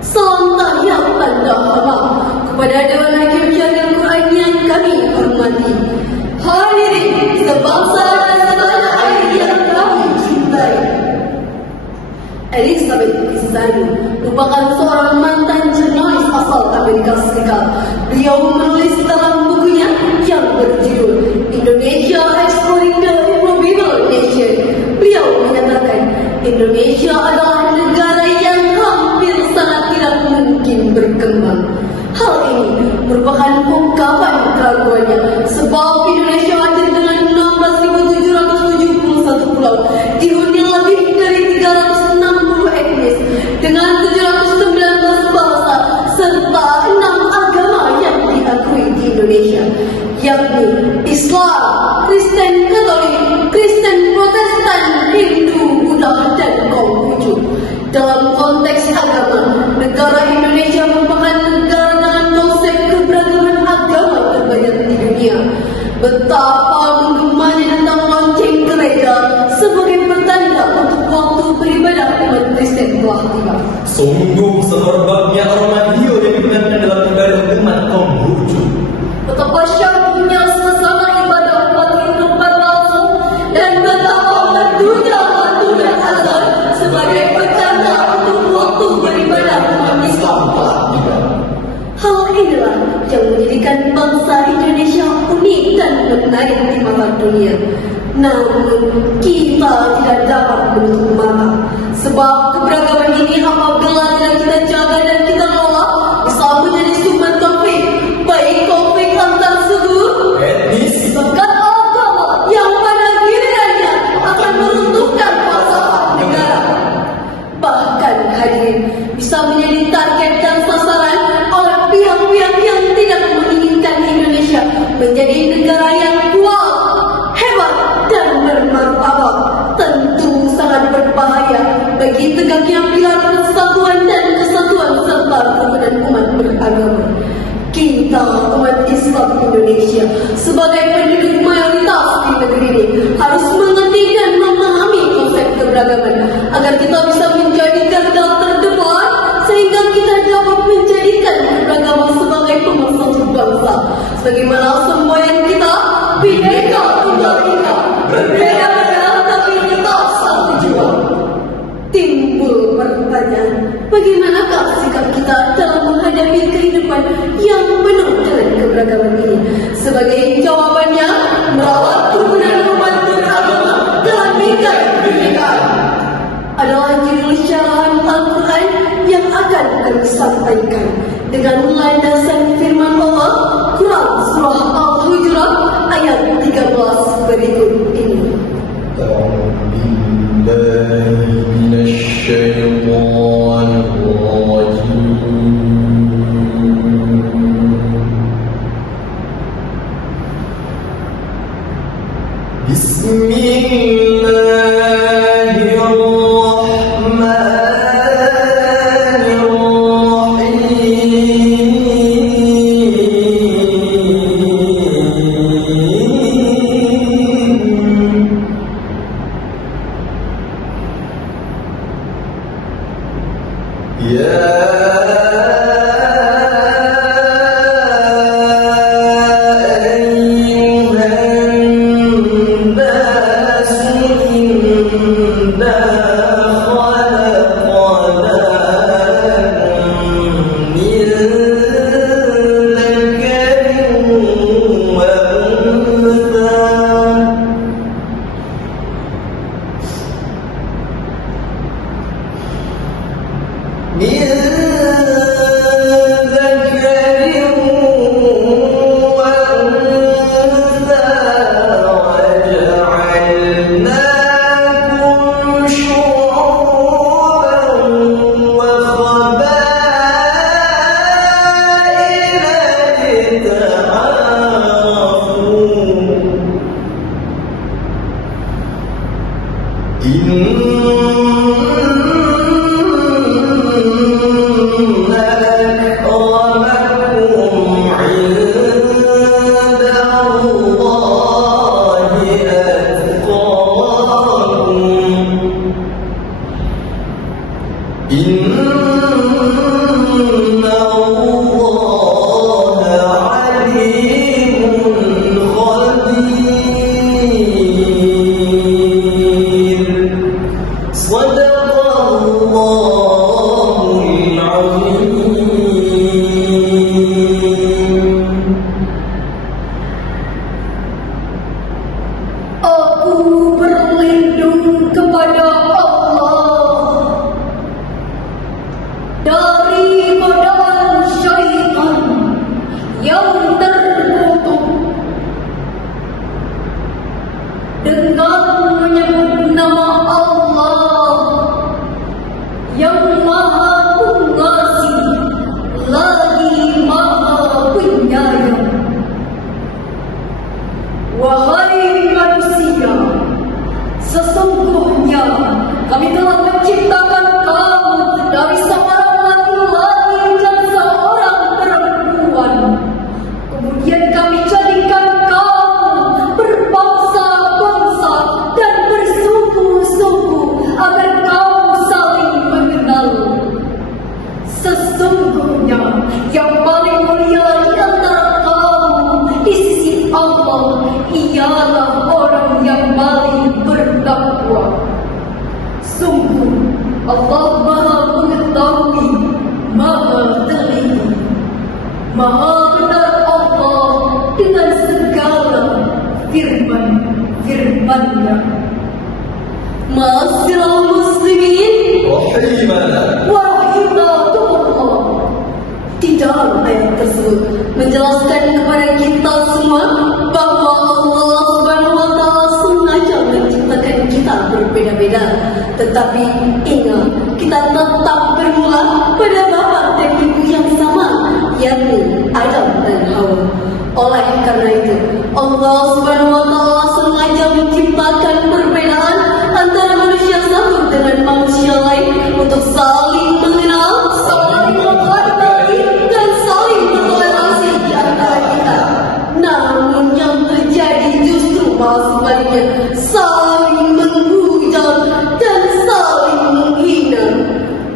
Salam tahiyat tanda hormat kepada Dewan Hakim Syariah Quran yang kami hormati. Hadirin sebangsa dan setanah air yang kami cintai. Elizabeth Pisani merupakan seorang mantan jurnalis asal Amerika Serikat. Beliau menulis dalam bukunya yang berjudul Indonesia Exploring the Improbable Nation. Beliau menyatakan Indonesia adalah negara yang hampir sangat tidak mungkin berkembang. Hal ini merupakan ungkapan keraguannya sebab Indonesia hadir dengan 16.771 pulau, dihuni lebih dari 360 etnis dengan 719 bahasa serta 6 agama yang diakui di Indonesia, yakni Islam, Kristen Katolik, Kristen Protestan, Hindu, Buddha, dan Konghucu. Dalam konteks agama, negara Indonesia merupakan negara dengan konsep keberagaman agama terbanyak di dunia. Betapa menggemanya tentang lonceng gereja sebagai pertanda untuk waktu beribadah umat Kristen telah tiba. Sungguh semerbaknya Armadillo yang digunakan dalam ibadah umat Konghucu. Betapa syahdunya suasana ibadah umat Hindu berlangsung dan betapa merdunya aturan azan sebagai pertanda untuk waktu beribadah umat Islam telah tiba. Hal inilah yang menjadikan bangsa Indonesia unik dan menarik di mata dunia. Namun kita tidak dapat menutup mata sebab keberagaman ini apabila tidak kita jaga dan kita lola bisa menjadi sumber konflik, baik konflik antar suku, Etnis, bahkan agama yang pada gilirannya akan meruntuhkan masalah negara. Bahkan hadirin bisa menjadi target dan sasaran oleh pihak-pihak yang tidak menginginkan Indonesia menjadi negara yang kuat, hebat, dan bermartabat. Tentu sangat berbahaya bagi tegaknya pilar persatuan dan kesatuan serta kerukunan umat beragama. Kita umat Islam Indonesia sebagai penduduk mayoritas di negeri ini harus mengerti dan memahami konsep keberagaman agar kita bisa menjadi garda terdepan sehingga kita dapat menjadikan keberagaman sebagai pemersatu bangsa. Sebagaimana semboyan kita, Bhinneka Tunggal Ika, berbeda-beda tapi tetap satu jiwa. Timbul pertanyaan, bagaimanakah sikap kita dalam menghadapi kehidupan yang penuh dengan keberagaman ini? Sebagai jawabannya, merawat kerukunan umat beragama dalam bingkai kebinekaan adalah judul syarahan Al-Quran yang akan kami sampaikan dengan landasan firman Allah Quran Surah Al-Hujurat ayat 13 berikut ini. من Aku berlindung kepada Allah dari godaan syaitan yang terkutuk dengan menyebut nama Allah yang Maha Pengasih lagi Maha Penyayang. Wahai manusia, sesungguhnya kami telah menciptakan kamu dari seorang laki-laki dan seorang perempuan. Kemudian kami jadikan kamu berbangsa-bangsa dan bersuku-suku agar kamu saling mengenal. Sesungguhnya yang paling mulia di antara kamu di sisi Allah ialah orang yang paling bertakwa. Sungguh Allah Maha Mengetahui, Maha Teliti, Maha benar Allah dengan segala firman-Nya. Ma'asyiral muslimin wa rahimakumullah. Di dalam ayat tersebut menjelaskan kepada kita semua bahwa Allah Subhanahu wa taala sengaja menciptakan kita berbeda-beda. Tetapi ingat, kita tetap bermula pada bapa dan ibu yang sama, yakni Adam dan Hawa. Oleh karena itu, Allah Subhanahu wa taala sengaja menciptakan perbedaan antara manusia satu dengan manusia lain untuk saling mengenal, saling menghargai dan saling bertoleransi di antara kita. Namun yang terjadi justru malah sebaliknya, saling menghujat dan saling menghina.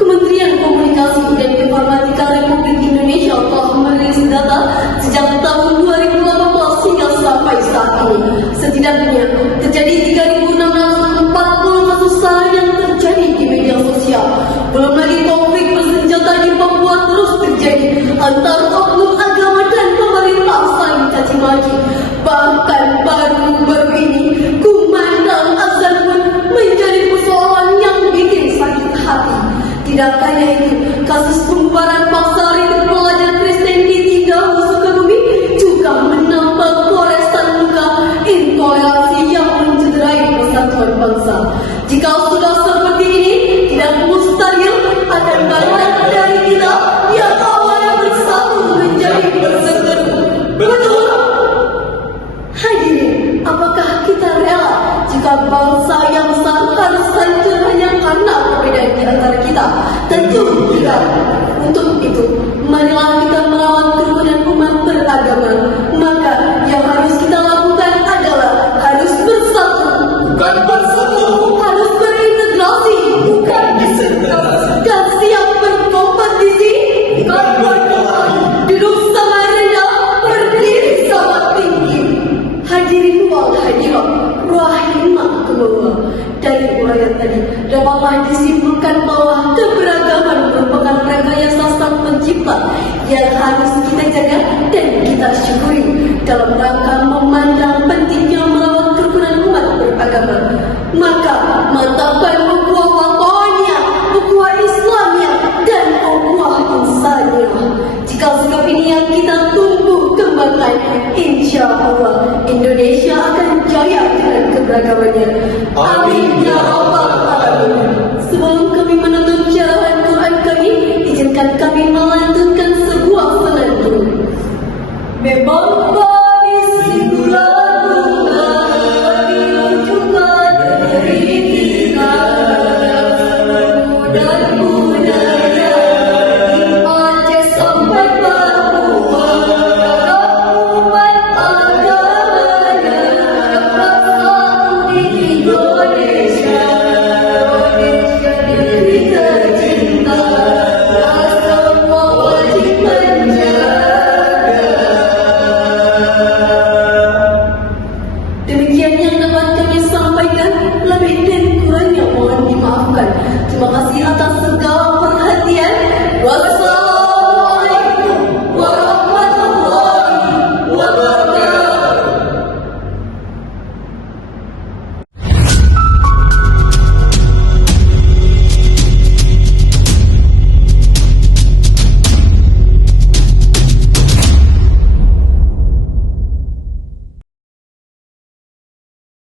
Kementerian Komunikasi dan Informatika Republik Indonesia telah merilis data sejak tahun 2018 hingga sampai saat ini. Setidaknya terjadi 3.640 kasus SARA yang terjadi di media sosial. Belum lagi konflik bersenjata di Papua terus terjadi antara oknum agama dan pemerintah saling caci maki. Bahkan baru-baru ini kumandang azan pun menjadi persoalan yang bikin sakit hati. Tidak hanya itu, kasus pembubaran paksa ritual pelajar Kristen di Tidau, Sukabumi juga menambah goresan luka intoleransi yang mencederai persatuan bangsa. Jika sudah seperti ini, tidak mustahil akan banyak dari kita yang awalnya bersatu menjadi berseteru. Betul? Hadirin, apakah kita rela jika bangsa yang satu harus hancur hanya karena perbedaan di antara kita? Tentu tidak. Untuk itu, marilah kita melawan kerukunan umat beragama. Maka yang harus kita lakukan adalah harus bersatu, Bukan bersatu, harus berintegrasi, bukan disintegrasi. dan siap berkompetisi, bukan berkelahi. Duduk sama rendah, berdiri sama tinggi. Hadirin wal hadirat rahimakumullah. Dari uraian tadi dapatlah disimpulkan bahwa keberagaman merupakan rekayasa sang pencipta yang harus kita jaga dan kita syukuri dalam rangka memandang pentingnya merawat kerukunan umat beragama. Maka mantapkan ukhuwah wataniyah, ukhuwah Islamiyah dan ukhuwah insaniyah. Jika sikap ini yang kita tumbuh kembangkan, insya Allah Indonesia akan jaya dengan keberagamannya. Amin ya rabbal alamin. Sebelum kami menutup syarahan Quran kami, izinkan kami melantunkan sebuah senandung. Memang